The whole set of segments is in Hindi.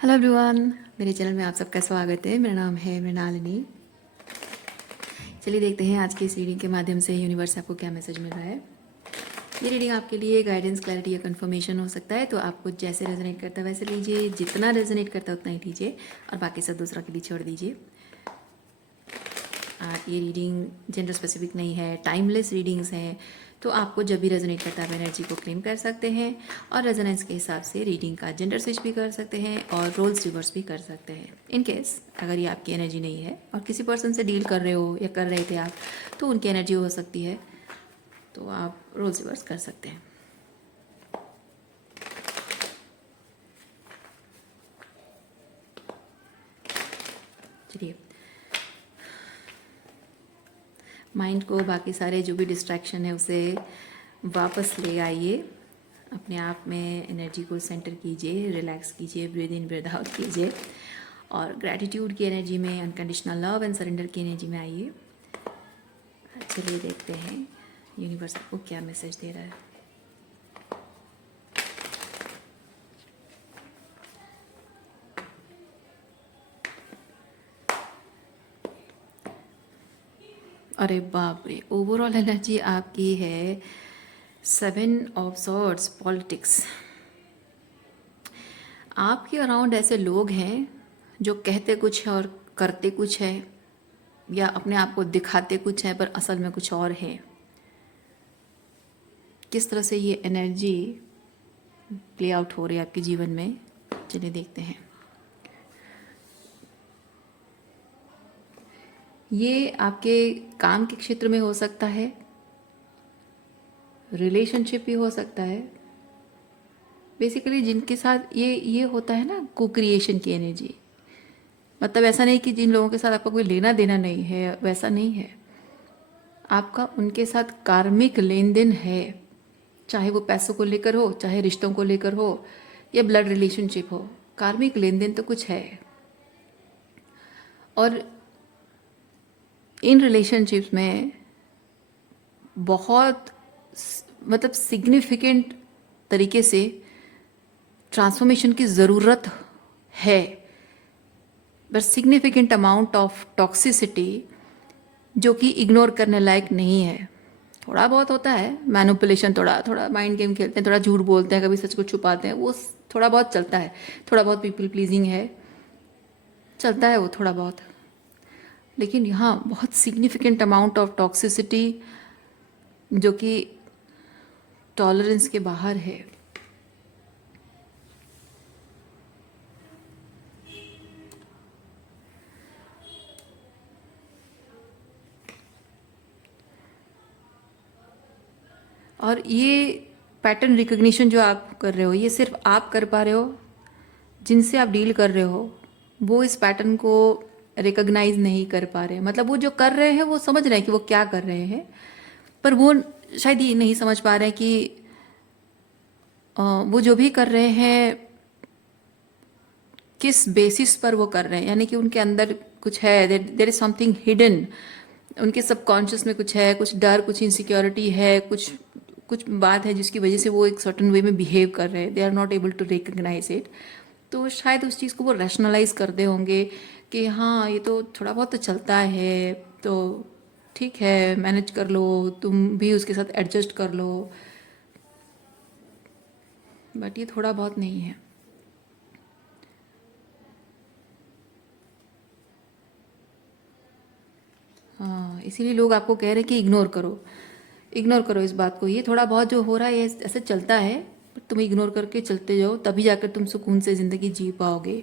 हेलो एवरीवन, मेरे चैनल में आप सबका स्वागत है। मेरा नाम है मृणालिनी। चलिए देखते हैं आज की इस रीडिंग के माध्यम से यूनिवर्स से आपको क्या मैसेज मिल रहा है। ये रीडिंग आपके लिए गाइडेंस, क्लैरिटी या कंफर्मेशन हो सकता है, तो आपको जैसे रेजोनेट करता है वैसे लीजिए, जितना रेजोनेट करता है उतना ही लीजिए और बाकी सब दूसरा के लिए छोड़ दीजिए। ये रीडिंग जेंडर स्पेसिफिक नहीं है, टाइमलेस रीडिंग्स हैं, तो आपको जब भी रेजोनेट करता है आप एनर्जी को क्लेम कर सकते हैं और रेजोनेंस के हिसाब से रीडिंग का जेंडर स्विच भी कर सकते हैं और रोल्स रिवर्स भी कर सकते हैं। इन केस अगर ये आपकी एनर्जी नहीं है और किसी पर्सन से डील कर रहे हो या कर रहे थे आप, तो उनकी एनर्जी हो सकती है, तो आप रोल्स रिवर्स कर सकते हैं। चलिए, माइंड को बाकी सारे जो भी डिस्ट्रैक्शन है उसे वापस ले आइए, अपने आप में एनर्जी को सेंटर कीजिए, रिलैक्स कीजिए, ब्रीद इन ब्रीद आउट कीजिए और ग्रैटिट्यूड की एनर्जी में, अनकंडीशनल लव एंड सरेंडर की एनर्जी में आइए। चलिए देखते हैं यूनिवर्स आपको क्या मैसेज दे रहा है। अरे बाप रे, ओवरऑल एनर्जी आपकी है 7 ऑफ सॉर्ड्स, पॉलिटिक्स। आपके अराउंड ऐसे लोग हैं जो कहते कुछ है और करते कुछ है, या अपने आप को दिखाते कुछ है पर असल में कुछ और है। किस तरह से ये एनर्जी प्ले आउट हो रही है आपके जीवन में, चलिए देखते हैं। ये आपके काम के क्षेत्र में हो सकता है, रिलेशनशिप भी हो सकता है। बेसिकली जिनके साथ ये होता है ना, को क्रिएशन की एनर्जी। मतलब ऐसा नहीं कि जिन लोगों के साथ आपका कोई लेना देना नहीं है, वैसा नहीं है। आपका उनके साथ कार्मिक लेन देन है, चाहे वो पैसों को लेकर हो, चाहे रिश्तों को लेकर हो या ब्लड रिलेशनशिप हो। कार्मिक लेन देन तो कुछ है। और इन रिलेशनशिप्स में बहुत मतलब सिग्निफिकेंट तरीके से ट्रांसफॉर्मेशन की ज़रूरत है, but significant amount of toxicity जो कि इग्नोर करने लायक नहीं है। थोड़ा बहुत होता है मैनिपुलेशन, थोड़ा थोड़ा माइंड गेम खेलते हैं, थोड़ा झूठ बोलते हैं, कभी सच को छुपाते हैं, वो थोड़ा बहुत चलता है। थोड़ा बहुत पीपल प्लीजिंग है, चलता है वो थोड़ा बहुत। लेकिन यहाँ बहुत सिग्निफिकेंट अमाउंट ऑफ टॉक्सिसिटी जो कि टॉलरेंस के बाहर है। और ये पैटर्न रिकग्निशन जो आप कर रहे हो, ये सिर्फ आप कर पा रहे हो। जिनसे आप डील कर रहे हो वो इस पैटर्न को रिकग्नाइज नहीं कर पा रहे। मतलब वो जो कर रहे हैं वो समझ रहे हैं कि वो क्या कर रहे हैं, पर वो शायद ये नहीं समझ पा रहे हैं कि वो जो भी कर रहे हैं किस बेसिस पर वो कर रहे हैं। यानी कि उनके अंदर कुछ है, देयर इज समथिंग हिडन। उनके सबकॉन्शियस में कुछ है, कुछ डर, कुछ इनसिक्योरिटी है, कुछ कुछ बात है जिसकी वजह से वो एक सर्टन वे में बिहेव कर रहे हैं। They are not able to recognise it. तो शायद उस चीज़ को वो रैशनलाइज करते होंगे कि हाँ ये तो थोड़ा बहुत तो चलता है, तो ठीक है मैनेज कर लो, तुम भी उसके साथ एडजस्ट कर लो। बट ये थोड़ा बहुत नहीं है। हाँ, इसीलिए लोग आपको कह रहे हैं कि इग्नोर करो, इग्नोर करो इस बात को। ये थोड़ा बहुत जो हो रहा है ये ऐसे चलता है, बट तुम इग्नोर करके चलते जाओ, तभी जाकर तुम सुकून से ज़िंदगी जी पाओगे,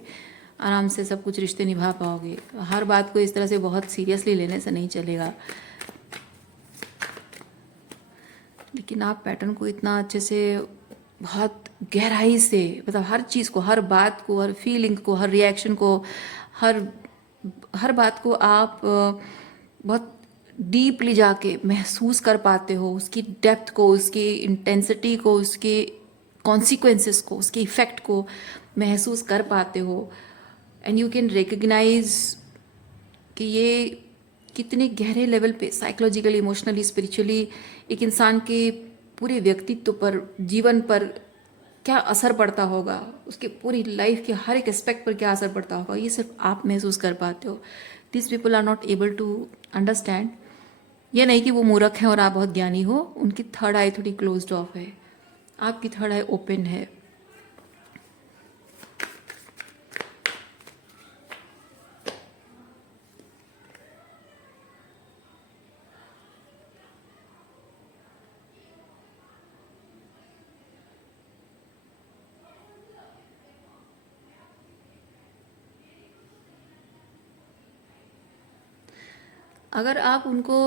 आराम से सब कुछ रिश्ते निभा पाओगे। हर बात को इस तरह से बहुत सीरियसली लेने से नहीं चलेगा। लेकिन आप पैटर्न को इतना अच्छे से, बहुत गहराई से, मतलब हर चीज़ को, हर बात को, हर फीलिंग को, हर रिएक्शन को, हर हर बात को आप बहुत डीपली जाके महसूस कर पाते हो, उसकी डेप्थ को, उसकी इंटेंसिटी को, उसके कॉन्सिक्वेंसेस को, उसके इफ़ेक्ट को महसूस कर पाते हो। एंड यू कैन रिकग्नाइज कि ये कितने गहरे लेवल पे साइकोलॉजिकली, इमोशनली, स्पिरिचुअली एक इंसान के पूरे व्यक्तित्व पर, जीवन पर क्या असर पड़ता होगा, उसके पूरी लाइफ के हर एक एस्पेक्ट पर क्या असर पड़ता होगा, ये सिर्फ आप महसूस कर पाते हो. This people are not able to understand. ये नहीं कि वो मूर्ख हैं और आप बहुत ज्ञानी हो, उनकी थर्ड आई थोड़ी क्लोज्ड ऑफ है, आपकी थर्ड आई ओपन है. अगर आप उनको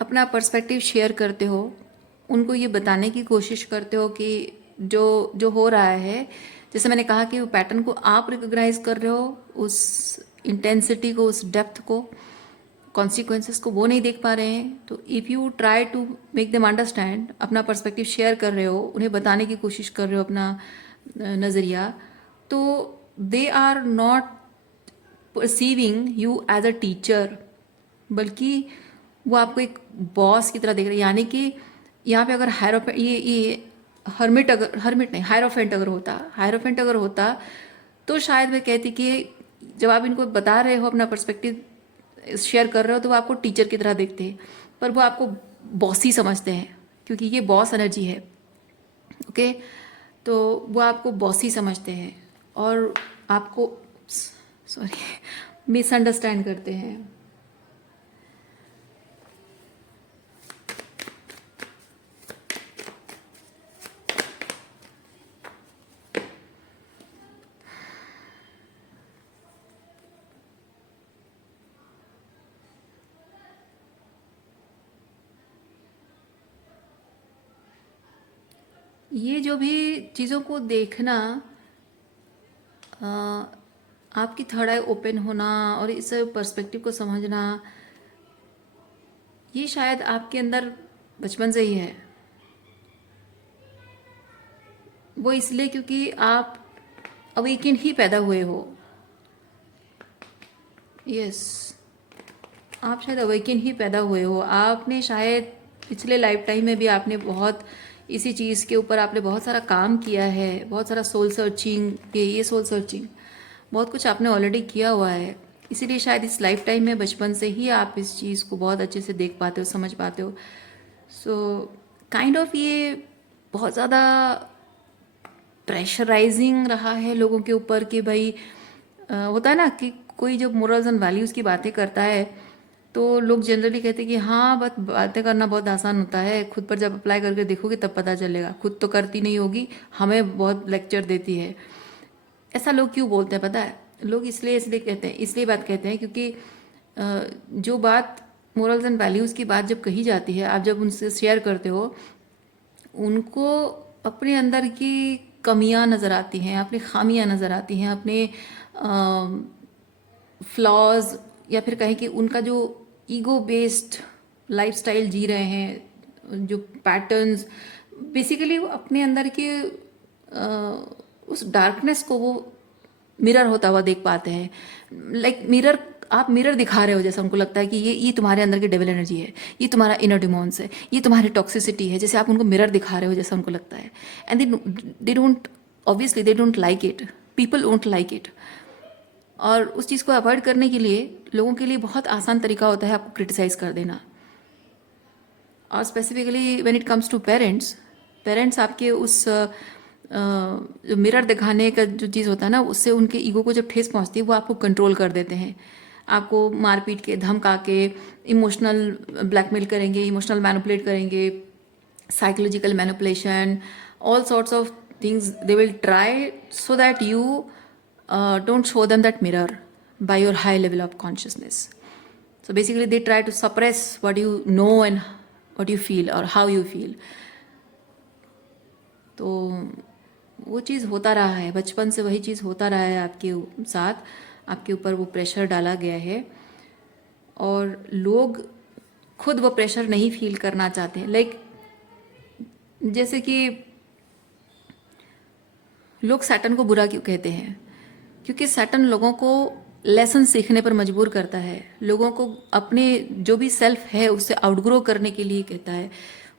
अपना पर्सपेक्टिव शेयर करते हो, उनको ये बताने की कोशिश करते हो कि जो जो हो रहा है, जैसे मैंने कहा कि वो पैटर्न को आप रिकॉग्नाइज कर रहे हो, उस इंटेंसिटी को, उस डेप्थ को, कॉन्सिक्वेंसेस को वो नहीं देख पा रहे हैं, तो if you try to make them understand, अपना पर्सपेक्टिव शेयर कर रहे हो, उन्हें बताने की कोशिश कर रहे हो अपना नज़रिया, तो they are not perceiving you as a teacher, बल्कि वो आपको एक बॉस की तरह देख रहे हैं. यानी कि यहाँ पे अगर ये हर्मिट नहीं, हायरोफेंट अगर होता तो शायद मैं कहती कि जब आप इनको बता रहे हो, अपना पर्सपेक्टिव शेयर कर रहे हो, तो वो आपको टीचर की तरह देखते हैं, पर वो आपको बॉसी समझते हैं, क्योंकि ये बॉस एनर्जी है. ओके, तो वो आपको बॉसी समझते हैं और आपको मिसअंडरस्टैंड करते हैं. ये जो भी चीज़ों को देखना, अ, आपकी थर्ड आई ओपन होना और इस पर्सपेक्टिव को समझना, ये शायद आपके अंदर बचपन से ही है. वो इसलिए क्योंकि आप अवेकन ही पैदा हुए हो. यस, आप शायद अवेकन ही पैदा हुए हो. आपने शायद पिछले लाइफ टाइम में भी आपने बहुत इसी चीज़ के ऊपर आपने बहुत सारा काम किया है, बहुत सारा सोल सर्चिंग, ये सोल सर्चिंग, बहुत कुछ आपने ऑलरेडी किया हुआ है. इसीलिए शायद इस लाइफ टाइम में बचपन से ही आप इस चीज़ को बहुत अच्छे से देख पाते हो, समझ पाते हो. सो काइंड ऑफ ये बहुत ज़्यादा प्रेशराइजिंग रहा है लोगों के ऊपर कि भाई, होता है ना कि कोई जब मोरल्स एंड वैल्यूज़ की बातें करता है, तो लोग जनरली कहते हैं कि हाँ, बस बातें करना बहुत आसान होता है, खुद पर जब अप्लाई करके देखोगे तब पता चलेगा, खुद तो करती नहीं होगी, हमें बहुत लेक्चर देती है. ऐसा लोग क्यों बोलते हैं पता है? लोग इसलिए कहते हैं, इसलिए बात कहते हैं क्योंकि जो बात मोरल्स एंड वैल्यूज़ की बात जब कही जाती है, आप जब उनसे शेयर करते हो, उनको अपने अंदर की कमियां नज़र आती हैं, अपनी खामियां नज़र आती हैं, अपने फ्लॉज, या फिर कहें कि उनका जो ईगो बेस्ड लाइफस्टाइल जी रहे हैं, जो पैटर्न्स, बेसिकली वो अपने अंदर के उस डार्कनेस को वो मिरर होता हुआ देख पाते हैं. लाइक मिरर, आप मिरर दिखा रहे हो, जैसा उनको लगता है कि ये तुम्हारे अंदर की डेविल एनर्जी है, ये तुम्हारा इनर डिमोन्स है, ये तुम्हारी टॉक्सिसिटी है, जैसे आप उनको मिरर दिखा रहे हो, जैसा उनको लगता है. And they don't, obviously they don't like it, people don't like it. और उस चीज़ को अवॉइड करने के लिए लोगों के लिए बहुत आसान तरीका होता है आपको क्रिटिसाइज़ कर देना. और specifically when it comes to parents, parents आपके उस जो मिरर दिखाने का जो चीज़ होता है ना, उससे उनके ईगो को जब ठेस पहुंचती है, वो आपको कंट्रोल कर देते हैं, आपको मारपीट के, धमका के, इमोशनल ब्लैकमेल करेंगे, इमोशनल मैनिपुलेट करेंगे, psychological manipulation, all sorts of things they will try, so that you don't show them that mirror by your high level of consciousness. So basically they try to suppress what you know and what you feel or how you feel. तो वो चीज़ होता रहा है, बचपन से वही चीज़ होता रहा है आपके साथ, आपके ऊपर वो प्रेशर डाला गया है और लोग खुद वो प्रेशर नहीं फील करना चाहते हैं. लाइक जैसे कि लोग सैटर्न को बुरा क्यों कहते हैं? क्योंकि सैटर्न लोगों को लेसन सीखने पर मजबूर करता है, लोगों को अपने जो भी सेल्फ है उससे आउटग्रो करने के लिए कहता है,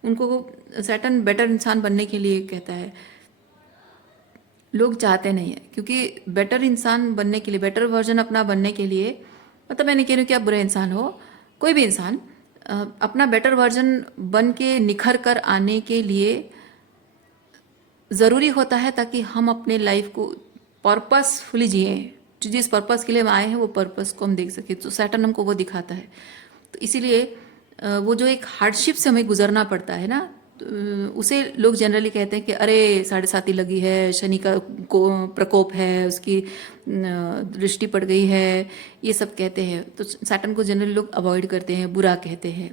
उनको सैटर्न बेटर इंसान बनने के लिए कहता है. लोग चाहते नहीं है, क्योंकि बेटर इंसान बनने के लिए, बेटर वर्जन अपना बनने के लिए, मतलब मैं नहीं कह रही हूँ कि आप बुरे इंसान हो, कोई भी इंसान अपना बेटर वर्जन बन के निखर कर आने के लिए ज़रूरी होता है, ताकि हम अपने लाइफ को पर्पसफुली जिए। जिस पर्पस के लिए हम आए हैं वो पर्पस को हम देख सकें, तो सैटर्न हमको वो दिखाता है। तो इसीलिए वो जो एक हार्डशिप से हमें गुजरना पड़ता है ना, तो उसे लोग जनरली कहते हैं कि अरे 7.5 लगी है, शनि का को प्रकोप है, उसकी दृष्टि पड़ गई है, ये सब कहते हैं। तो सैटर्न को जनरली लोग अवॉइड करते हैं, बुरा कहते हैं,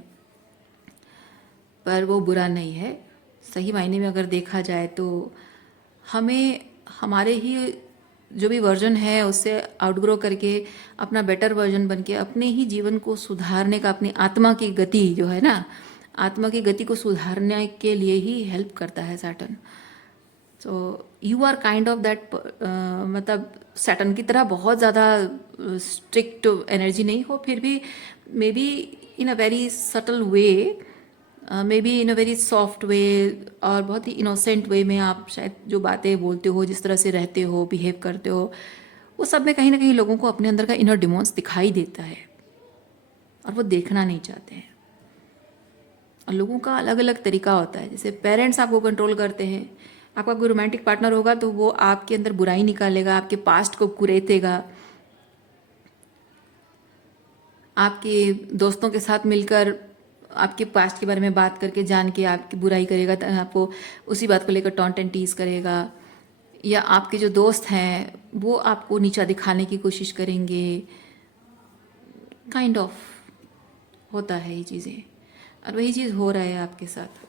पर वो बुरा नहीं है। सही मायने में अगर देखा जाए तो हमें हमारे ही जो भी वर्जन है उससे आउटग्रो करके अपना बेटर वर्जन बन के अपने ही जीवन को सुधारने का, अपनी आत्मा की गति जो है ना, आत्मा की गति को सुधारने के लिए ही हेल्प करता है सैटर्न। तो you are kind of that, मतलब सैटर्न की तरह बहुत ज़्यादा स्ट्रिक्ट एनर्जी नहीं हो, फिर भी maybe in a very subtle way, maybe in a very soft way, और बहुत ही इनोसेंट वे में आप शायद जो बातें बोलते हो, जिस तरह से रहते हो, बिहेव करते हो, वो सब में कहीं ना कहीं लोगों को अपने अंदर का इनर डिमोन्स दिखाई देता है, और वो देखना नहीं चाहते हैं। और लोगों का अलग अलग तरीका होता है। जैसे पेरेंट्स आपको कंट्रोल करते हैं, आपका कोई रोमांटिक पार्टनर होगा तो वो आपके अंदर बुराई निकालेगा, आपके पास्ट को कुरेदेगा, आपके दोस्तों के साथ मिलकर आपके पास्ट के बारे में बात करके जान के आपकी बुराई करेगा, आपको उसी बात को लेकर टॉन्ट एंड टीज करेगा। या आपके जो दोस्त हैं वो आपको नीचा दिखाने की कोशिश करेंगे, काइंड ऑफ होता है ये चीज़ें, और वही चीज़ हो रहा है आपके साथ।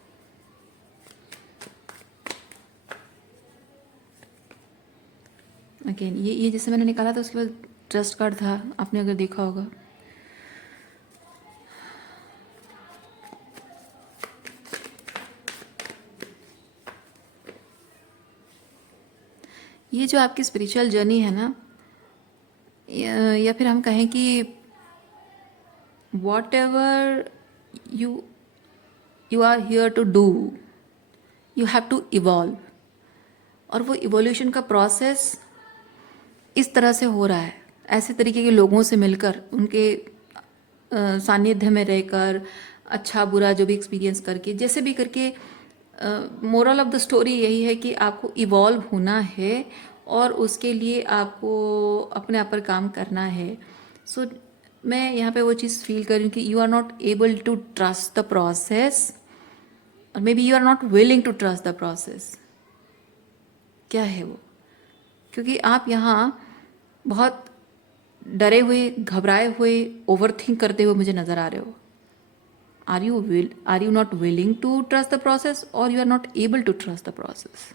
अगेन ये जैसे मैंने निकाला था उसके बाद ट्रस्ट कार्ड था, आपने अगर देखा होगा। ये जो आपकी स्पिरिचुअल जर्नी है ना, या फिर हम कहें कि whatever you you are here to do, you have to evolve. और वो इवोल्यूशन का प्रोसेस इस तरह से हो रहा है, ऐसे तरीके के लोगों से मिलकर, उनके सानिध्य में रहकर, अच्छा बुरा जो भी एक्सपीरियंस करके, जैसे भी करके, मोरल ऑफ द स्टोरी यही है कि आपको इवॉल्व होना है, और उसके लिए आपको अपने आप पर काम करना है। सो मैं यहाँ पे वो चीज़ फील कर रही हूँ कि you are not able to trust the process, और maybe you are not willing to trust the process. क्या है वो? क्योंकि आप यहाँ बहुत डरे हुए, घबराए हुए, ओवर थिंक करते हुए मुझे नज़र आ रहे हो। Are you not willing to trust the process, और you are not able to trust the process?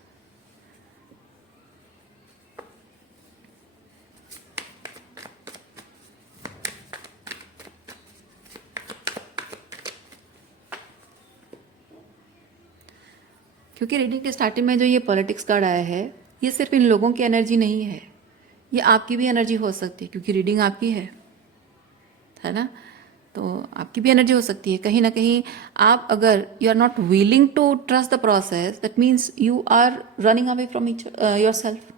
क्योंकि रीडिंग के स्टार्टिंग में जो ये पॉलिटिक्स कार्ड आया है, ये सिर्फ इन लोगों की एनर्जी नहीं है, ये आपकी भी एनर्जी हो सकती है, क्योंकि रीडिंग आपकी है ना। तो आपकी भी एनर्जी हो सकती है कहीं ना कहीं। आप अगर you are not willing to trust the process, that means you are running away from yourself,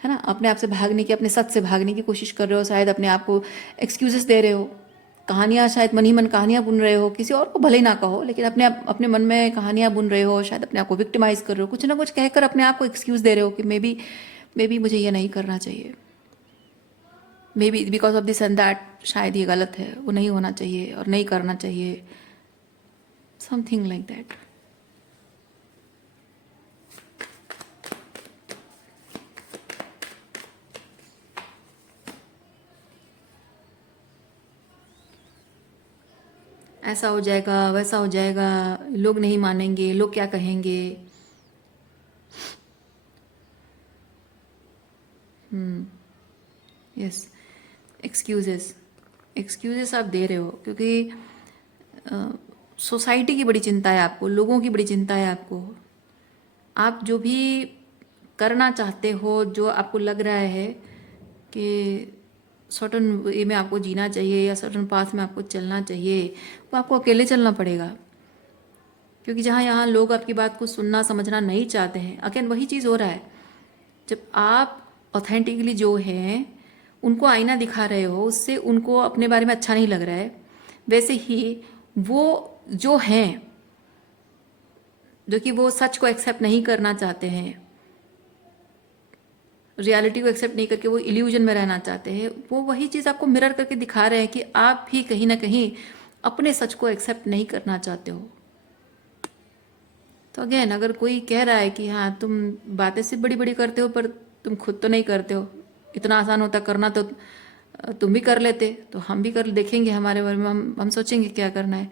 है ना। अपने आप से भागने की, अपने सच से भागने की कोशिश कर रहे हो, शायद अपने आप को एक्सक्यूजेस दे रहे हो, कहानियाँ, शायद मन ही मन कहानियाँ बुन रहे हो, किसी और को भले ही ना कहो, लेकिन अपने मन में कहानियाँ बुन रहे हो, शायद अपने आप को विक्टिमाइज कर रहे हो, कुछ ना कुछ कहकर अपने आप को एक्सक्यूज दे रहे हो कि मे बी मुझे ये नहीं करना चाहिए, may be because of this and that, शायद ये गलत है, वो नहीं होना चाहिए और नहीं करना चाहिए, समथिंग लाइक दैट। ऐसा हो जाएगा, वैसा हो जाएगा, लोग नहीं मानेंगे, लोग क्या कहेंगे। यस, एक्सक्यूजेस, एक्सक्यूजेस आप दे रहे हो, क्योंकि सोसाइटी की बड़ी चिंता है आपको, लोगों की बड़ी चिंता है आपको। आप जो भी करना चाहते हो, जो आपको लग रहा है कि सर्टन वे में आपको जीना चाहिए या सर्टन पाथ में आपको चलना चाहिए, वो आपको अकेले चलना पड़ेगा। क्योंकि जहाँ यहाँ लोग आपकी बात को सुनना समझना नहीं चाहते हैं, अगेन वही चीज़ हो रहा है। जब आप ऑथेंटिकली जो हैं उनको आईना दिखा रहे हो, उससे उनको अपने बारे में अच्छा नहीं लग रहा है, वैसे ही वो जो हैं, जो कि वो सच को एक्सेप्ट नहीं करना चाहते हैं, रियलिटी को एक्सेप्ट नहीं करके वो इल्यूजन में रहना चाहते हैं, वो वही चीज़ आपको मिरर करके दिखा रहे हैं कि आप भी कहीं ना कहीं अपने सच को एक्सेप्ट नहीं करना चाहते हो। तो अगेन, अगर कोई कह रहा है कि हाँ तुम बातें सिर्फ बड़ी बड़ी करते हो पर तुम खुद तो नहीं करते हो, इतना आसान होता करना तो तुम भी कर लेते, तो हम भी कर देखेंगे हमारे बारे में, हम सोचेंगे क्या करना है।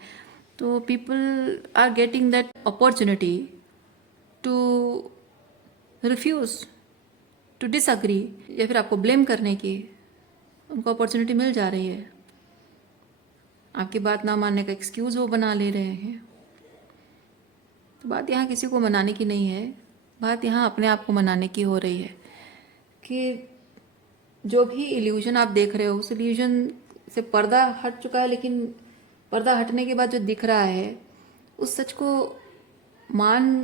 तो people are getting that opportunity to refuse, to disagree, या फिर आपको ब्लेम करने की उनको अपॉर्चुनिटी मिल जा रही है। आपकी बात ना मानने का एक्सक्यूज़ वो बना ले रहे हैं। तो बात यहाँ किसी को मनाने की नहीं है, बात यहाँ अपने आप को मनाने की हो रही है कि जो भी इल्यूजन आप देख रहे हो उस इल्यूजन से पर्दा हट चुका है, लेकिन पर्दा हटने के बाद जो दिख रहा है उस सच को मान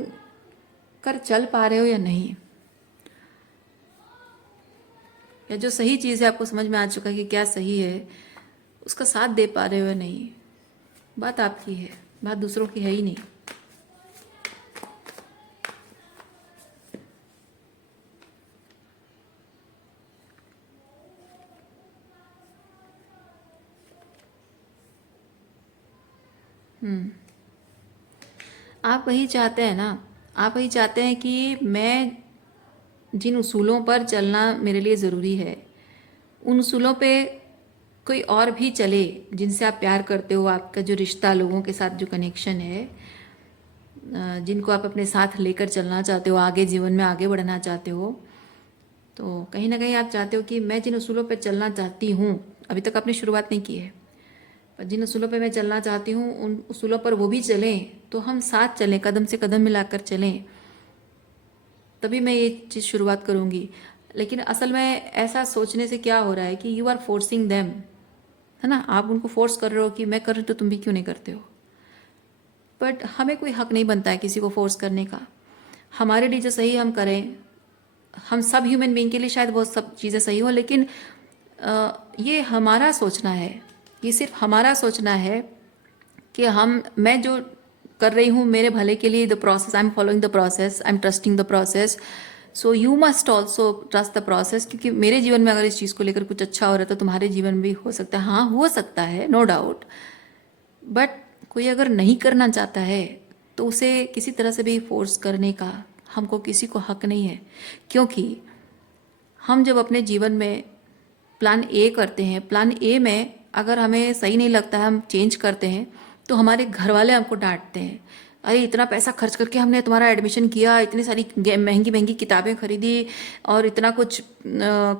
कर चल पा रहे हो या नहीं, या जो सही चीज़ है आपको समझ में आ चुका है कि क्या सही है, उसका साथ दे पा रहे हो या नहीं। बात आपकी है, बात दूसरों की है ही नहीं। आप वही चाहते हैं ना, आप वही चाहते हैं कि मैं जिन उसूलों पर चलना मेरे लिए ज़रूरी है, उन उसूलों पे कोई और भी चले जिनसे आप प्यार करते हो, आपका जो रिश्ता, लोगों के साथ जो कनेक्शन है, जिनको आप अपने साथ लेकर चलना चाहते हो, आगे जीवन में आगे बढ़ना चाहते हो, तो कहीं ना कहीं आप चाहते हो कि मैं जिन उसूलों पर चलना चाहती हूँ, अभी तक आपने शुरुआत नहीं की है, पर जिन उसूलों पे मैं चलना चाहती हूँ उन उसूलों पर वो भी चलें, तो हम साथ चलें, कदम से कदम मिलाकर चलें, तभी मैं ये चीज़ शुरुआत करूँगी। लेकिन असल में ऐसा सोचने से क्या हो रहा है कि यू आर फोर्सिंग देम, है ना, आप उनको फोर्स कर रहे हो कि मैं कर रही हूँ तो तुम भी क्यों नहीं करते हो। बट हमें कोई हक नहीं बनता है किसी को फोर्स करने का। हमारे लिए जो सही हम करें, हम सब ह्यूमन बीइंग के लिए शायद बहुत सब चीज़ें सही हो, लेकिन ये हमारा सोचना है, ये सिर्फ हमारा सोचना है कि मैं जो कर रही हूँ मेरे भले के लिए, the process, I am following the process, I am trusting the process, so you must also trust the process, क्योंकि मेरे जीवन में अगर इस चीज़ को लेकर कुछ अच्छा हो रहा है तो तुम्हारे जीवन में भी हो सकता है। हाँ, हो सकता है, नो डाउट, बट कोई अगर नहीं करना चाहता है तो उसे किसी तरह से भी फोर्स करने का हमको किसी को हक नहीं है। क्योंकि हम जब अपने जीवन में प्लान ए करते हैं, प्लान ए में अगर हमें सही नहीं लगता है, हम चेंज करते हैं, तो हमारे घर वाले हमको डांटते हैं, अरे इतना पैसा खर्च करके हमने तुम्हारा एडमिशन किया, इतनी सारी महंगी महंगी किताबें खरीदी और इतना कुछ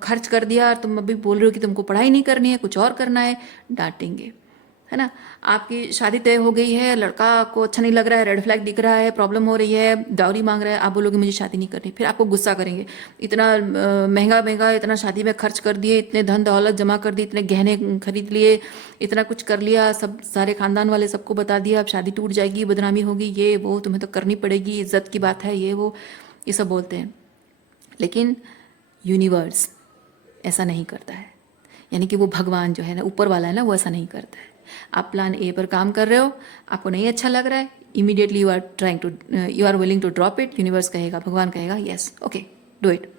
खर्च कर दिया, और तुम अभी बोल रहे हो कि तुमको पढ़ाई नहीं करनी है, कुछ और करना है, डांटेंगे, है ना। आपकी शादी तय हो गई है, लड़का को अच्छा नहीं लग रहा है, रेड फ्लैग दिख रहा है, प्रॉब्लम हो रही है, डाउरी मांग रहा है, आप बोलोगे मुझे शादी नहीं करनी, फिर आपको गुस्सा करेंगे, इतना महंगा महंगा इतना शादी में खर्च कर दिए, इतने धन दौलत जमा कर दी, इतने गहने खरीद लिए, इतना कुछ कर लिया, सब सारे खानदान वाले सबको बता दिया, अब शादी टूट जाएगी, बदनामी होगी, ये वो तुम्हें तो करनी पड़ेगी, इज्जत की बात है, ये वो, ये सब बोलते हैं। लेकिन यूनिवर्स ऐसा नहीं करता है, यानी कि वो भगवान जो है ना, ऊपर वाला है ना, वो ऐसा नहीं करता है। आप प्लान ए पर काम कर रहे हो, आपको नहीं अच्छा लग रहा है, immediately you are willing to drop it, universe कहेगा, भगवान कहेगा यस ओके डू इट।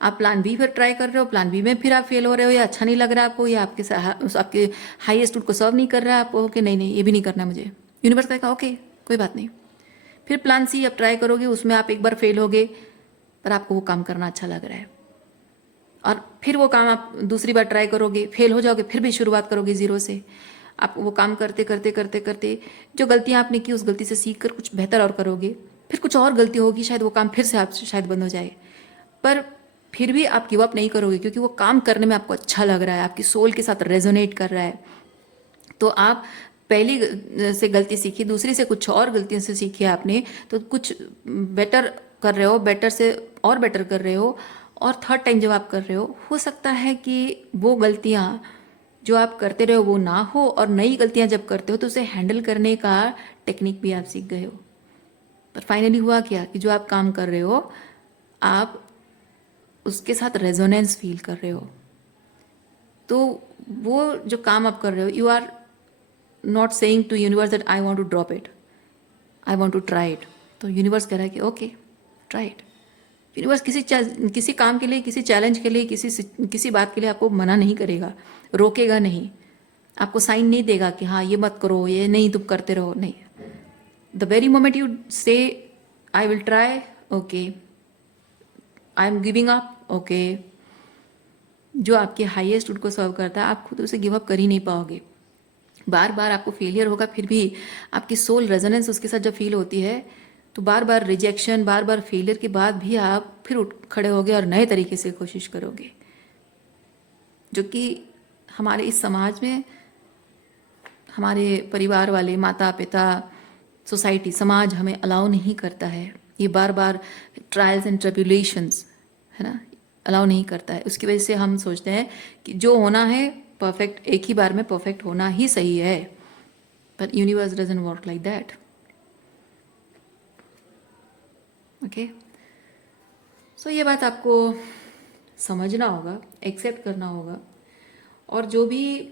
आप प्लान बी पर ट्राई कर रहे हो, प्लान बी में फिर आप फेल हो रहे हो, या अच्छा नहीं लग रहा है आपको, या आपके हाईएस्ट को सर्व नहीं कर रहा है आपको, कि नहीं नहीं ये भी नहीं करना मुझे, यूनिवर्स कहेगा ओके कोई बात नहीं। फिर प्लान सी आप ट्राई करोगे, उसमें आप एक बार फेल होगे, पर आपको वो काम करना अच्छा लग रहा है, और फिर वो काम आप दूसरी बार ट्राई करोगे, फेल हो जाओगे, फिर भी शुरुआत करोगे ज़ीरो से। आप वो काम करते करते करते करते जो गलतियाँ आपने की उस गलती से सीख कर कुछ बेहतर और करोगे, फिर कुछ और गलती होगी, शायद वो काम फिर से आपसे शायद बंद हो जाए, पर फिर भी आप गिव अप नहीं करोगे, क्योंकि वो काम करने में आपको अच्छा लग रहा है, आपकी सोल के साथ रेजोनेट कर रहा है। तो आप पहली से गलती सीखी, दूसरी से कुछ और गलतियों से सीखी आपने, तो कुछ बेटर कर रहे हो, बेटर से और बेटर कर रहे हो, और थर्ड टाइम जब आप कर रहे हो सकता है कि वो गलतियाँ जो आप करते रहे हो वो ना हो, और नई गलतियाँ जब करते हो तो उसे हैंडल करने का टेक्निक भी आप सीख गए हो। पर फाइनली हुआ क्या कि जो आप काम कर रहे हो, आप उसके साथ रेजोनेंस फील कर रहे हो, तो वो जो काम आप कर रहे हो, you are not saying to universe that I want to drop it, I want to try it. तो यूनिवर्स कह रहा है कि ओके ट्राई इट। यूनिवर्स किसी काम के लिए, किसी चैलेंज के लिए, किसी बात के लिए आपको मना नहीं करेगा, रोकेगा नहीं, आपको साइन नहीं देगा कि हाँ ये मत करो, ये नहीं तुम करते रहो, नहीं। द वेरी मोमेंट यू से I will try, okay, I am giving up, okay, जो आपके हाईएस्ट गुड को सर्व करता है, आप खुद उसे गिव अप कर ही नहीं पाओगे। बार बार आपको फेलियर होगा, फिर भी आपकी सोल रेजोनेंस उसके साथ जब फील होती है, तो बार बार रिजेक्शन, बार बार फेलियर के बाद भी आप फिर उठ खड़े होगे और नए तरीके से कोशिश करोगे, जो कि हमारे इस समाज में हमारे परिवार वाले, माता पिता, सोसाइटी, समाज हमें अलाउ नहीं करता है। ये बार बार ट्रायल्स एंड ट्रिब्यूलेशंस, है ना, अलाउ नहीं करता है। उसकी वजह से हम सोचते हैं कि जो होना है परफेक्ट, एक ही बार में परफेक्ट होना ही सही है, पर universe doesn't work like that. Okay, so ये बात आपको समझना होगा, एक्सेप्ट करना होगा, और जो भी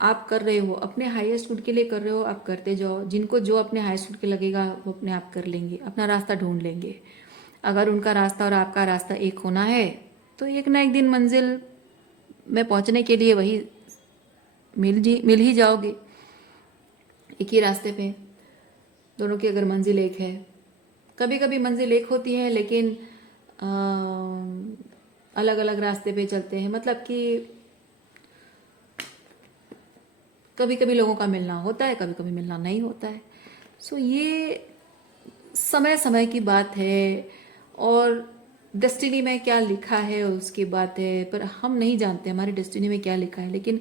आप कर रहे हो अपने हाईएस्ट गुड के लिए कर रहे हो, आप करते जाओ। जिनको जो अपने हाईएस्ट गुड के लगेगा वो अपने आप कर लेंगे, अपना रास्ता ढूंढ लेंगे। अगर उनका रास्ता और आपका रास्ता एक होना है, तो एक ना एक दिन मंजिल में पहुंचने के लिए वही मिल ही जाओगे, एक ही रास्ते पे। दोनों की अगर मंजिल एक है, कभी कभी मंजिल एक होती है लेकिन अलग अलग रास्ते पे चलते हैं, मतलब कि कभी कभी लोगों का मिलना होता है, कभी कभी मिलना नहीं होता है। सो ये समय समय की बात है, और डेस्टिनी में क्या लिखा है उसकी बात है, पर हम नहीं जानते हमारी डेस्टिनी में क्या लिखा है। लेकिन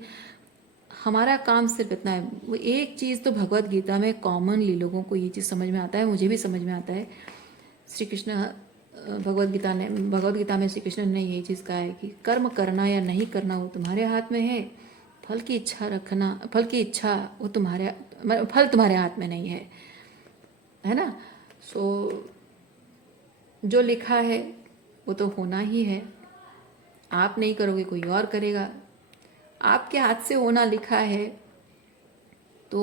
हमारा काम सिर्फ इतना है, वो एक चीज़ तो भगवत गीता में कॉमनली लोगों को ये चीज़ समझ में आता है, मुझे भी समझ में आता है। श्री कृष्ण भगवत गीता में श्री कृष्ण ने यही चीज़ कहा है कि कर्म करना या नहीं करना वो तुम्हारे हाथ में है, फल की इच्छा रखना, फल की इच्छा वो फल तुम्हारे हाथ में नहीं है ना। सो जो लिखा है वो तो होना ही है, आप नहीं करोगे कोई और करेगा। आपके हाथ से होना लिखा है, तो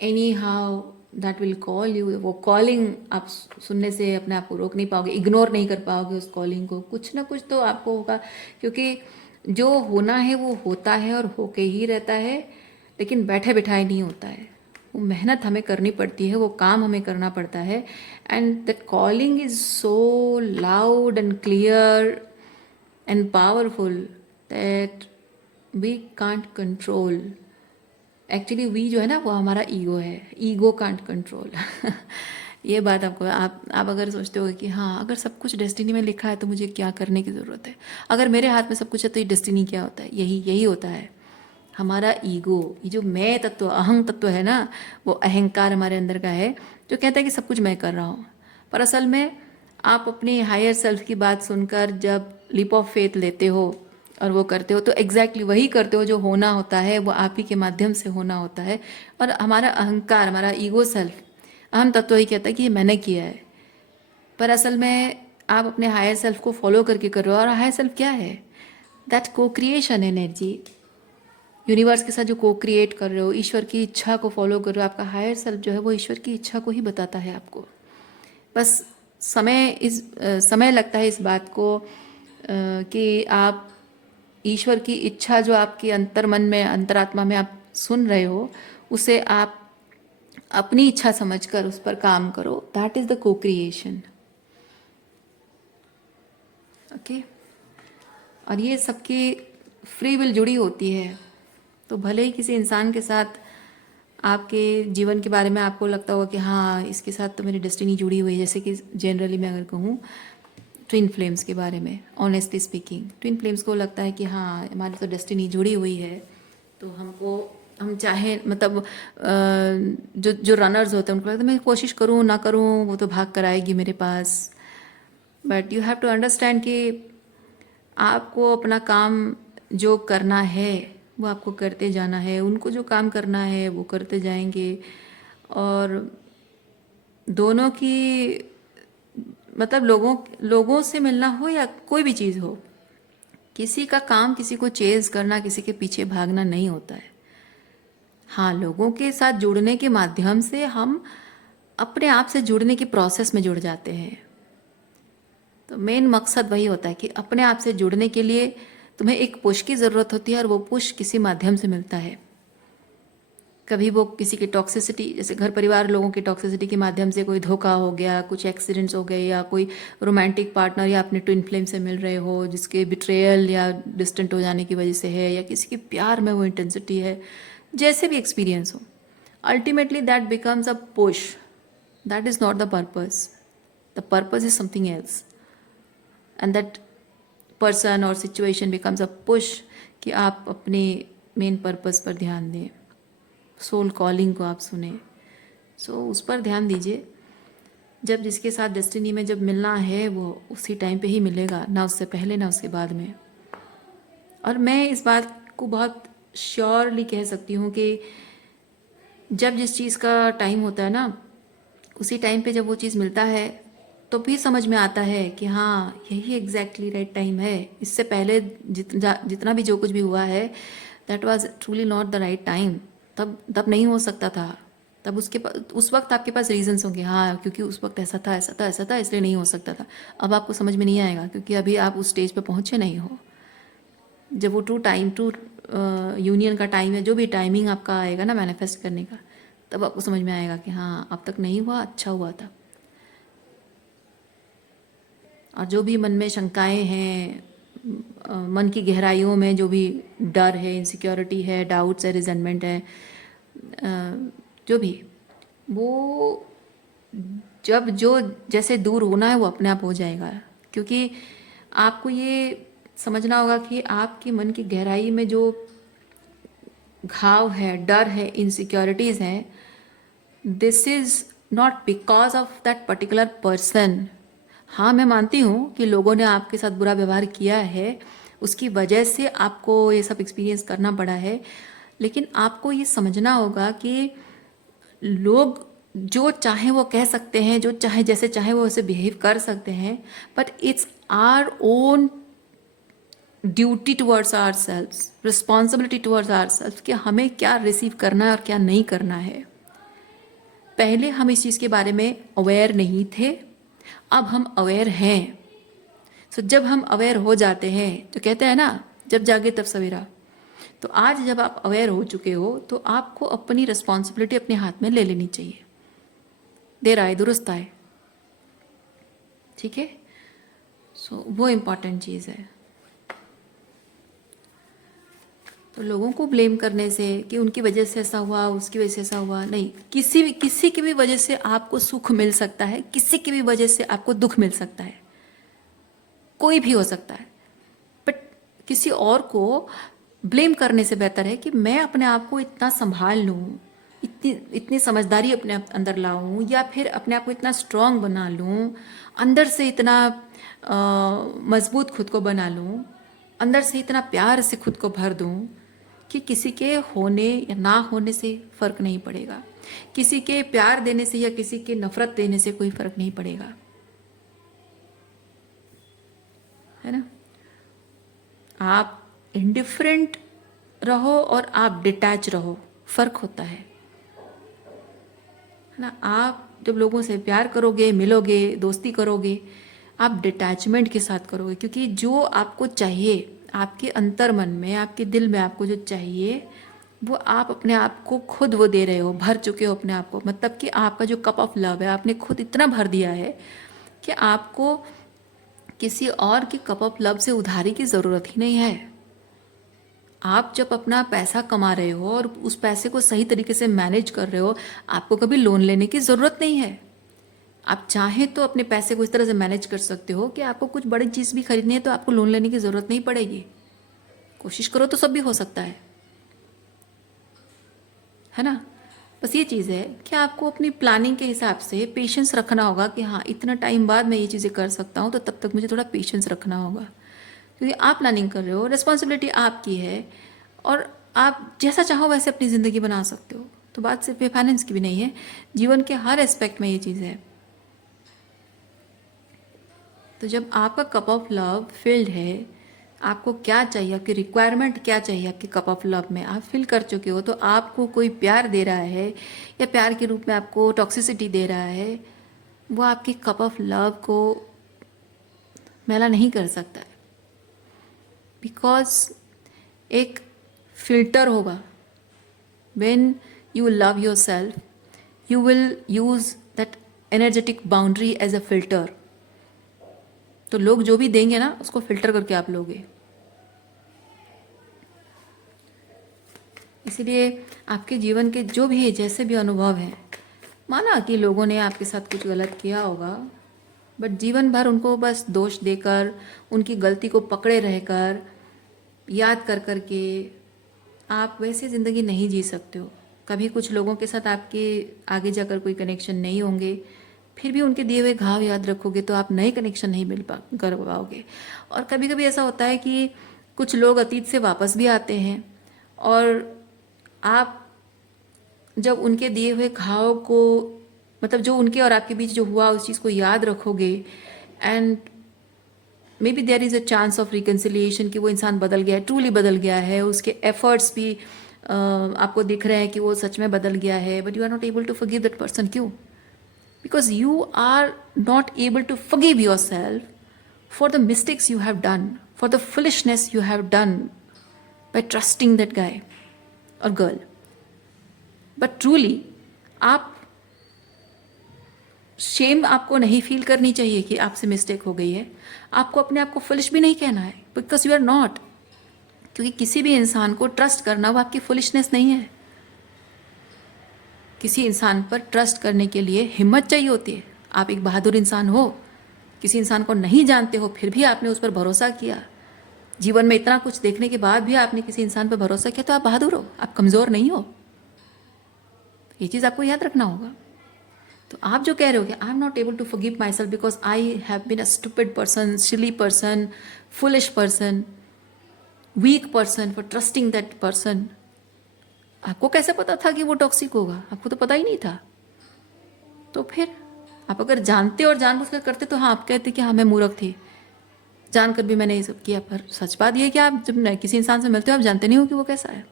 any how that will call you. वो कॉलिंग आप सुनने से अपने आप को रोक नहीं पाओगे, इग्नोर नहीं कर पाओगे उस कॉलिंग को। कुछ ना कुछ तो आपको होगा, क्योंकि जो होना है वो होता है और होके ही रहता है, लेकिन बैठे बिठाए नहीं होता है। वो मेहनत हमें करनी पड़ती है, वो काम हमें करना पड़ता है। And that calling is so loud and clear and powerful that we can't control. Actually we जो है ना वो हमारा ईगो है, ईगो कांट कंट्रोल। ये बात आपको, आप अगर सोचते हो कि हाँ अगर सब कुछ डेस्टिनी में लिखा है तो मुझे क्या करने की ज़रूरत है, अगर मेरे हाथ में सब कुछ है तो ये डेस्टिनी क्या होता है, यही होता है हमारा ईगो। ये जो मैं तत्व, अहंग तत्व है ना, वो अहंकार हमारे अंदर का है, जो कहता है कि सब कुछ मैं कर रहा हूँ। पर असल में आप अपने हायर सेल्फ की बात सुनकर जब लीप ऑफ फेथ लेते हो और वो करते हो, तो एग्जैक्टली वही करते हो जो होना होता है, वो आप ही के माध्यम से होना होता है। और हमारा अहंकार, हमारा ईगो सेल्फ, अहम तत्व ही कहता है कि ये मैंने किया है, पर असल में आप अपने हायर सेल्फ को फॉलो करके कर रहे हो। और हायर सेल्फ क्या है? दैट को क्रिएशन एनर्जी, यूनिवर्स के साथ जो को क्रिएट कर रहे हो, ईश्वर की इच्छा को फॉलो कर रहे हो। आपका हायर सेल्फ जो है वो ईश्वर की इच्छा को ही बताता है आपको। बस समय लगता है इस बात को कि आप ईश्वर की इच्छा जो आपके अंतर मन में, अंतरात्मा में आप सुन रहे हो, उसे आप अपनी इच्छा समझकर उस पर काम करो। दैट इज द को क्रिएशन। ओके, और ये सबकी फ्री विल जुड़ी होती है। तो भले ही किसी इंसान के साथ आपके जीवन के बारे में आपको लगता होगा कि हाँ इसके साथ तो मेरी डेस्टिनी जुड़ी हुई है, जैसे कि जनरली मैं अगर कहूँ ट्विन फ्लेम्स के बारे में, ऑनेस्टली स्पीकिंग, ट्विन फ्लेम्स को लगता है कि हाँ हमारी तो डेस्टिनी जुड़ी हुई है, तो हम चाहे मतलब जो जो रनर्स होते हैं उनको लगता है मैं कोशिश करूँ ना करूँ वो तो भाग कर आएगी मेरे पास। But you have to understand कि आपको अपना काम जो करना है वो आपको करते जाना है, उनको जो काम करना है वो करते जाएंगे। और दोनों की मतलब लोगों से मिलना हो या कोई भी चीज़ हो, किसी का काम किसी को चेज करना, किसी के पीछे भागना नहीं होता है। हाँ, लोगों के साथ जुड़ने के माध्यम से हम अपने आप से जुड़ने की प्रोसेस में जुड़ जाते हैं। तो मेन मकसद वही होता है कि अपने आप से जुड़ने के लिए तुम्हें एक पुश की ज़रूरत होती है, और वो पुश किसी माध्यम से मिलता है। कभी वो किसी की टॉक्सिसिटी, जैसे घर परिवार लोगों की टॉक्सिसिटी के माध्यम से कोई धोखा हो गया, कुछ एक्सीडेंट्स हो गए, या कोई रोमांटिक पार्टनर या अपने ट्विन फ्लेम से मिल रहे हो जिसके बिट्रेयल या डिस्टेंट हो जाने की वजह से है, या किसी के प्यार में वो इंटेंसिटी है, जैसे भी एक्सपीरियंस हो, ultimately that becomes a push. That is not the purpose. The purpose is something else, and that person और सिचुएशन बिकम्स अ पुश कि आप अपने मेन पर्पस पर ध्यान दें, सोल कॉलिंग को आप सुने। सो उस पर ध्यान दीजिए। जब जिसके साथ डेस्टिनी में जब मिलना है वो उसी टाइम पे ही मिलेगा, ना उससे पहले ना उसके बाद में। और मैं इस बात को बहुत श्योरली कह सकती हूँ कि जब जिस चीज़ का टाइम होता है ना, उसी टाइम पे जब वो चीज़ मिलता है तो भी समझ में आता है कि हाँ, यही एग्जैक्टली राइट टाइम है। इससे पहले जितना भी जो कुछ भी हुआ है, that was truly not the right time. तब नहीं हो सकता था। तब उस वक्त आपके पास रीजंस होंगे, हाँ क्योंकि उस वक्त ऐसा था, ऐसा था, ऐसा था, इसलिए नहीं हो सकता था। अब आपको समझ में नहीं आएगा, क्योंकि अभी आप उस स्टेज पे पहुंचे नहीं हो। जब वो ट्रू यूनियन का टाइम है, जो भी टाइमिंग आपका आएगा ना मैनिफेस्ट करने का, तब आपको समझ में आएगा कि हाँ, अब तक नहीं हुआ, अच्छा हुआ था। और जो भी मन में शंकाएं हैं, मन की गहराइयों में जो भी डर है, इनसिक्योरिटी है, डाउट्स है, रिजेंटमेंट है, जो भी, वो जब जो जैसे दूर होना है वो अपने आप हो जाएगा। क्योंकि आपको ये समझना होगा कि आपके मन की गहराई में जो घाव है, डर है, इनसिक्योरिटीज़ हैं, this is not because of that particular person. हाँ, मैं मानती हूँ कि लोगों ने आपके साथ बुरा व्यवहार किया है, उसकी वजह से आपको ये सब एक्सपीरियंस करना पड़ा है। लेकिन आपको ये समझना होगा कि लोग जो चाहे वो कह सकते हैं, जो चाहे जैसे चाहे वो वैसे बिहेव कर सकते हैं, but it's our own duty towards ourselves, responsibility towards ourselves कि हमें क्या रिसीव करना है और क्या नहीं करना है। पहले हम इस चीज़ के बारे में अवेयर नहीं थे, अब हम अवेयर हैं। सो जब हम अवेयर हो जाते हैं, तो कहते हैं ना, जब जागे तब सवेरा। तो आज जब आप अवेयर हो चुके हो, तो आपको अपनी रिस्पॉन्सिबिलिटी अपने हाथ में ले लेनी चाहिए। देर आए दुरुस्त आए, ठीक है। सो वो इम्पॉर्टेंट चीज़ है। तो लोगों को ब्लेम करने से कि उनकी वजह से ऐसा हुआ, उसकी वजह से ऐसा हुआ, नहीं। किसी की भी वजह से आपको सुख मिल सकता है, किसी की भी वजह से आपको दुख मिल सकता है, कोई भी हो सकता है। बट किसी और को ब्लेम करने से बेहतर है कि मैं अपने आप को इतना संभाल लूँ, इतनी इतनी समझदारी अपने अंदर लाऊं, या फिर अपने आप को इतना स्ट्रांग बना लूँ, अंदर से इतना मजबूत खुद को बना लूँ, अंदर से इतना प्यार से खुद को भर दूँ कि किसी के होने या ना होने से फ़र्क नहीं पड़ेगा, किसी के प्यार देने से या किसी के नफ़रत देने से कोई फ़र्क नहीं पड़ेगा, है ना। आप इंडिफरेंट रहो और आप डिटैच रहो, फ़र्क होता है ना। आप जब लोगों से प्यार करोगे, मिलोगे, दोस्ती करोगे, आप डिटैचमेंट के साथ करोगे, क्योंकि जो आपको चाहिए, आपके अंतर मन में, आपके दिल में आपको जो चाहिए, वो आप अपने आप को खुद वो दे रहे हो, भर चुके हो अपने आप को। मतलब कि आपका जो कप ऑफ लव है, आपने खुद इतना भर दिया है कि आपको किसी और की कप ऑफ लव से उधारी की ज़रूरत ही नहीं है। आप जब अपना पैसा कमा रहे हो और उस पैसे को सही तरीके से मैनेज कर रहे हो, आपको कभी लोन लेने की ज़रूरत नहीं है। आप चाहें तो अपने पैसे को इस तरह से मैनेज कर सकते हो कि आपको कुछ बड़ी चीज़ भी खरीदनी है तो आपको लोन लेने की ज़रूरत नहीं पड़ेगी। कोशिश करो तो सब भी हो सकता है ना। बस ये चीज़ है कि आपको अपनी प्लानिंग के हिसाब से पेशेंस रखना होगा कि हाँ, इतना टाइम बाद मैं ये चीज़ें कर सकता हूँ, तो तब तक मुझे थोड़ा पेशेंस रखना होगा, क्योंकि आप प्लानिंग कर रहे हो, रिस्पॉन्सिबिलिटी आपकी है, और आप जैसा चाहो वैसे अपनी ज़िंदगी बना सकते हो। तो बात सिर्फ फाइनेंस की भी नहीं है, जीवन के हर एस्पेक्ट में ये चीज़ है। तो जब आपका कप ऑफ लव फिल्ड है, आपको क्या चाहिए, आपकी रिक्वायरमेंट क्या चाहिए आपके कप ऑफ लव में, आप फिल कर चुके हो, तो आपको कोई प्यार दे रहा है या प्यार के रूप में आपको टॉक्सिसिटी दे रहा है, वो आपके कप ऑफ लव को मैला नहीं कर सकता है। बिकॉज एक फिल्टर होगा। When you love your self, you will use that energetic boundary as a filter. तो लोग जो भी देंगे ना, उसको फिल्टर करके आप लोगे। इसलिए आपके जीवन के जो भी जैसे भी अनुभव हैं, माना कि लोगों ने आपके साथ कुछ गलत किया होगा, बट जीवन भर उनको बस दोष देकर, उनकी गलती को पकड़े रहकर, याद कर कर के आप वैसे ज़िंदगी नहीं जी सकते हो। कभी कुछ लोगों के साथ आपके आगे जाकर कोई कनेक्शन नहीं होंगे, फिर भी उनके दिए हुए घाव याद रखोगे तो आप नए कनेक्शन नहीं कर पाओगे। और कभी कभी ऐसा होता है कि कुछ लोग अतीत से वापस भी आते हैं, और आप जब उनके दिए हुए घाव को, मतलब जो उनके और आपके बीच जो हुआ उस चीज़ को याद रखोगे, and maybe there is a chance of reconciliation कि वो इंसान बदल गया है, ट्रूली बदल गया है, उसके एफर्ट्स भी आपको दिख रहे हैं कि वो सच में बदल गया है, but you are not able to forgive that person. क्यों? Because you are not able to forgive yourself for the mistakes you have done, for the foolishness you have done by trusting that guy or girl. But truly आप शेम आपको नहीं फील करनी चाहिए कि आपसे मिस्टेक हो गई है। आपको अपने आप को फुलिश भी नहीं कहना है, बिकॉज यू आर नॉट। क्योंकि किसी भी इंसान को ट्रस्ट करना वो आपकी फुलिशनेस नहीं है। किसी इंसान पर ट्रस्ट करने के लिए हिम्मत चाहिए होती है। आप एक बहादुर इंसान हो, किसी इंसान को नहीं जानते हो, फिर भी आपने उस पर भरोसा किया, जीवन में इतना कुछ देखने के बाद भी आपने किसी इंसान पर भरोसा किया, तो आप बहादुर हो, आप कमज़ोर नहीं हो। ये चीज़ आपको याद रखना होगा। तो आप जो कह रहे हो कि I am not able to forgive myself because I have been a stupid person, silly person, foolish person, weak person for trusting that person. आपको कैसे पता था कि वो टॉक्सिक होगा? आपको तो पता ही नहीं था। तो फिर आप अगर जानते और जानबूझकर करते तो हाँ, आप कहते कि हाँ मैं मूर्ख थी, जानकर भी मैंने ये सब किया। पर सच बात ये है कि आप जब किसी इंसान से मिलते हो, आप जानते नहीं हो कि वो कैसा है।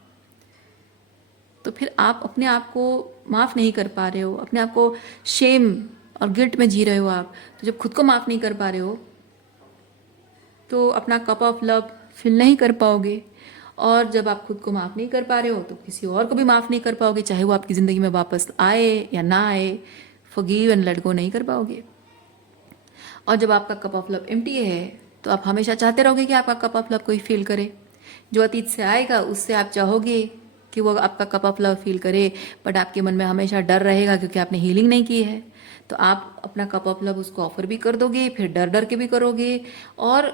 तो फिर आप अपने आप को माफ़ नहीं कर पा रहे हो, अपने आप को शेम और गिल्ट में जी रहे हो आप। तो जब खुद को माफ़ नहीं कर पा रहे हो तो अपना कप ऑफ लव फिल नहीं कर पाओगे, और जब आप खुद को माफ़ नहीं कर पा रहे हो तो किसी और को भी माफ़ नहीं कर पाओगे, चाहे वो आपकी ज़िंदगी में वापस आए या ना आए। फॉरगिव एंड लेट गो नहीं कर पाओगे। और जब आपका कप ऑफ लव एम्प्टी है तो आप हमेशा चाहते रहोगे कि आपका कप ऑफ लव कोई फील करे। जो अतीत से आएगा उससे आप चाहोगे कि वो आपका कप ऑफ लव फील करे, बट आपके मन में हमेशा डर रहेगा क्योंकि आपने हीलिंग नहीं की है। तो आप अपना कप ऑफ लव उसको ऑफर भी कर दोगे, फिर डर डर के भी करोगे। और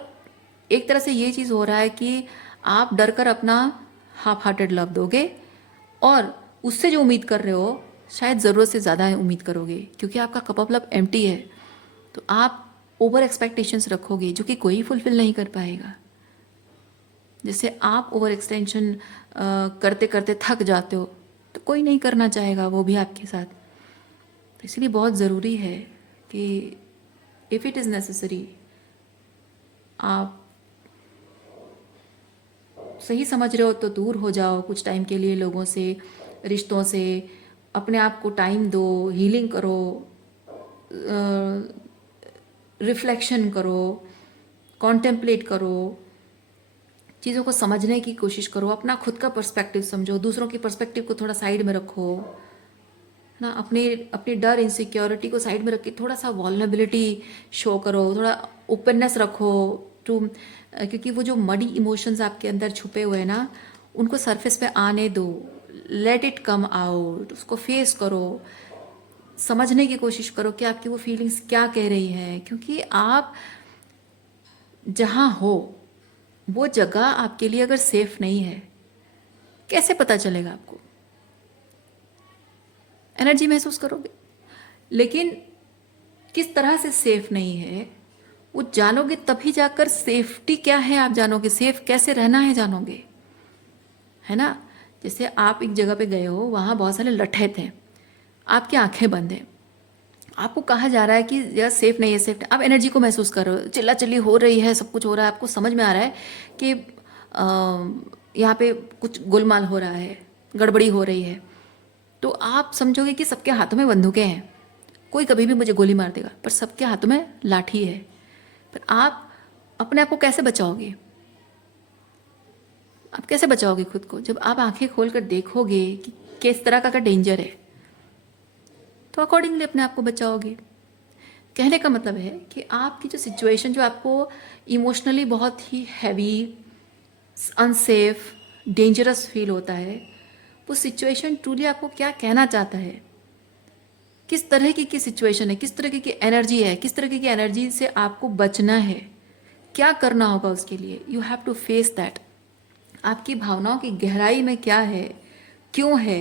एक तरह से ये चीज़ हो रहा है कि आप डर कर अपना हाफ हार्टेड लव दोगे, और उससे जो उम्मीद कर रहे हो शायद ज़रूरत से ज़्यादा उम्मीद करोगे, क्योंकि आपका कप ऑफ लव एम्प्टी है। तो आप ओवर एक्सपेक्टेशंस रखोगे जो कि कोई फुलफिल नहीं कर पाएगा। जैसे आप ओवर एक्सटेंशन करते करते थक जाते हो, तो कोई नहीं करना चाहेगा वो भी आपके साथ। तो इसलिए बहुत ज़रूरी है कि इफ़ इट इज़ नेसेसरी, आप सही समझ रहे हो तो दूर हो जाओ कुछ टाइम के लिए लोगों से, रिश्तों से। अपने आप को टाइम दो, हीलिंग करो, रिफ्लेक्शन करो, कॉन्टेम्पलेट करो, चीज़ों को समझने की कोशिश करो, अपना खुद का पर्सपेक्टिव समझो, दूसरों की पर्सपेक्टिव को थोड़ा साइड में रखो ना। अपने डर, इनसिक्योरिटी को साइड में रख के थोड़ा सा वल्नरेबिलिटी शो करो, थोड़ा ओपननेस रखो टू, क्योंकि वो जो मडी इमोशंस आपके अंदर छुपे हुए हैं ना, उनको सरफेस पे आने दो, लेट इट कम आउट, उसको फेस करो, समझने की कोशिश करो कि आपकी वो फीलिंग्स क्या कह रही हैं। क्योंकि आप जहाँ हो वो जगह आपके लिए अगर सेफ नहीं है, कैसे पता चलेगा आपको? एनर्जी महसूस करोगे, लेकिन किस तरह से सेफ नहीं है वो जानोगे, तभी जाकर सेफ्टी क्या है आप जानोगे, सेफ कैसे रहना है जानोगे, है ना। जैसे आप एक जगह पे गए हो, वहाँ बहुत सारे लट्ठे थे, आपकी आंखें बंद हैं, आपको कहा जा रहा है कि यह सेफ नहीं है, सेफ नहीं। आप एनर्जी को महसूस कर रहे हो, चिल्ला चिल्ली हो रही है, सब कुछ हो रहा है, आपको समझ में आ रहा है कि यहाँ पे कुछ गोलमाल हो रहा है, गड़बड़ी हो रही है। तो आप समझोगे कि सबके हाथों में बंदूकें हैं, कोई कभी भी मुझे गोली मार देगा, पर सबके हाथों में लाठी है। पर आप अपने आप को कैसे बचाओगे? आप कैसे बचाओगे खुद को? जब आप आंखें खोलकर देखोगे कि किस तरह का डेंजर है, तो अकॉर्डिंगली अपने आप को बचाओगे। कहने का मतलब है कि आपकी जो सिचुएशन जो आपको इमोशनली बहुत ही हैवी, अनसेफ, डेंजरस फील होता है, वो सिचुएशन ट्रूली आपको क्या कहना चाहता है, किस तरह की सिचुएशन है, किस तरह की एनर्जी है, किस तरह की एनर्जी से आपको बचना है, क्या करना होगा उसके लिए। You have to face that. आपकी भावनाओं की गहराई में क्या है, क्यों है,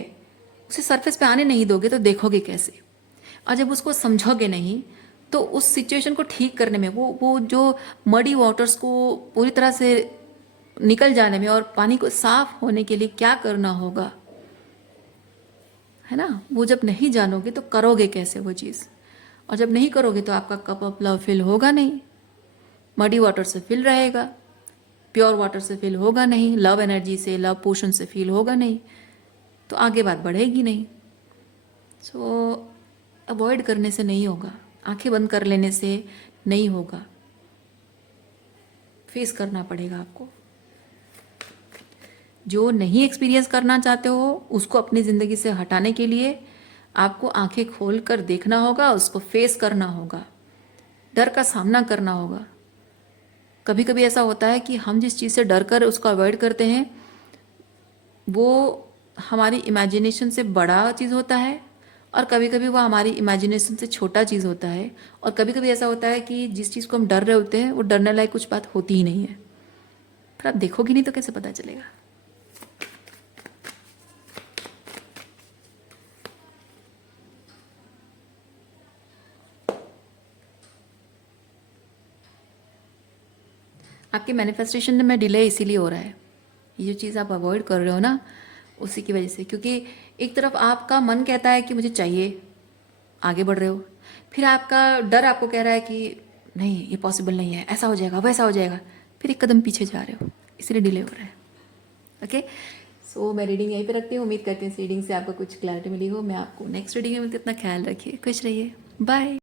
उसे सरफेस पे आने नहीं दोगे तो देखोगे कैसे? और जब उसको समझोगे नहीं तो उस सिचुएशन को ठीक करने में, वो जो मडी वाटर्स को पूरी तरह से निकल जाने में और पानी को साफ होने के लिए क्या करना होगा, है ना, वो जब नहीं जानोगे तो करोगे कैसे वो चीज़? और जब नहीं करोगे तो आपका कप ऑफ लव फिल होगा नहीं, मडी वाटर से फिल रहेगा, प्योर वाटर से फिल होगा नहीं, लव एनर्जी से, लव पोशन से फील होगा नहीं, तो आगे बात बढ़ेगी नहीं। सो अवॉइड करने से नहीं होगा, आंखें बंद कर लेने से नहीं होगा, फेस करना पड़ेगा आपको। जो नहीं एक्सपीरियंस करना चाहते हो उसको अपनी ज़िंदगी से हटाने के लिए आपको आंखें खोल कर देखना होगा, उसको फेस करना होगा, डर का सामना करना होगा। कभी कभी ऐसा होता है कि हम जिस चीज़ से डर कर उसको अवॉइड करते हैं वो हमारी इमेजिनेशन से बड़ा चीज़ होता है, और कभी कभी वो हमारी इमेजिनेशन से छोटा चीज़ होता है, और कभी कभी ऐसा होता है कि जिस चीज़ को हम डर रहे होते हैं वो डरने लायक कुछ बात होती ही नहीं है। पर आप देखोगे नहीं तो कैसे पता चलेगा? आपके मैनिफेस्टेशन में डिले इसीलिए हो रहा है, ये जो चीज़ आप अवॉइड कर रहे हो ना, उसी की वजह से। क्योंकि एक तरफ आपका मन कहता है कि मुझे चाहिए, आगे बढ़ रहे हो, फिर आपका डर आपको कह रहा है कि नहीं ये पॉसिबल नहीं है, ऐसा हो जाएगा, वैसा हो जाएगा, फिर एक कदम पीछे जा रहे हो, इसलिए डिले हो रहा है। ओके, सो मैं रीडिंग यहीं पे रखती हूँ। उम्मीद करती हूँ इस रीडिंग से आपको कुछ क्लैरिटी मिली हो। मैं आपको नेक्स्ट रीडिंग में मिलती हूँ। अपना ख्याल रखिए, खुश रहिए, बाय।